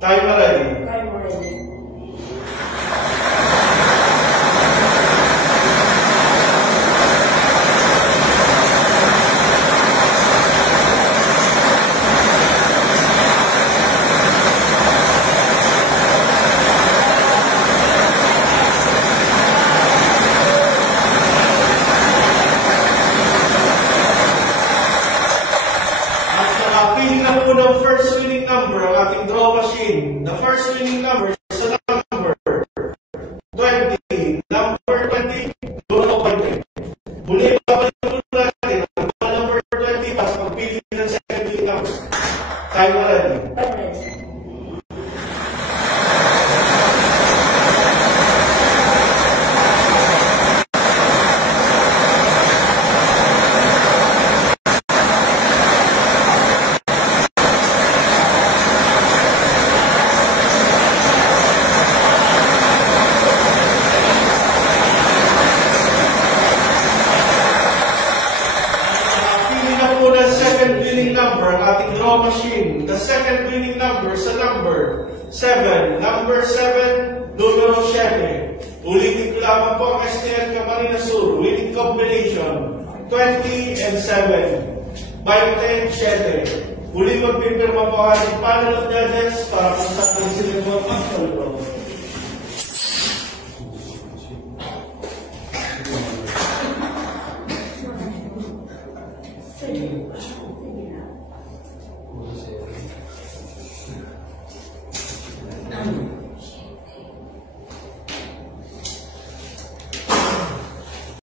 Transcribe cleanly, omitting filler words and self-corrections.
Timer ready. Timer ready. The first winning number ang ating draw machine. The first winning number is the number 20. Number 20, dulo 20. Muli babalik po natin ang number 20 pas pagpili ng second winning number. Time ready. Number ang ating draw machine. The second winning number sa number 7. Number 7, numero 7. Ulitin ko lamang po ang STL Camarines Sur. Winning combination 20 and 7. 20, 7. Uli magpipirma po ang ating panel of judges para kung saan sila po magsalubong. Thank you.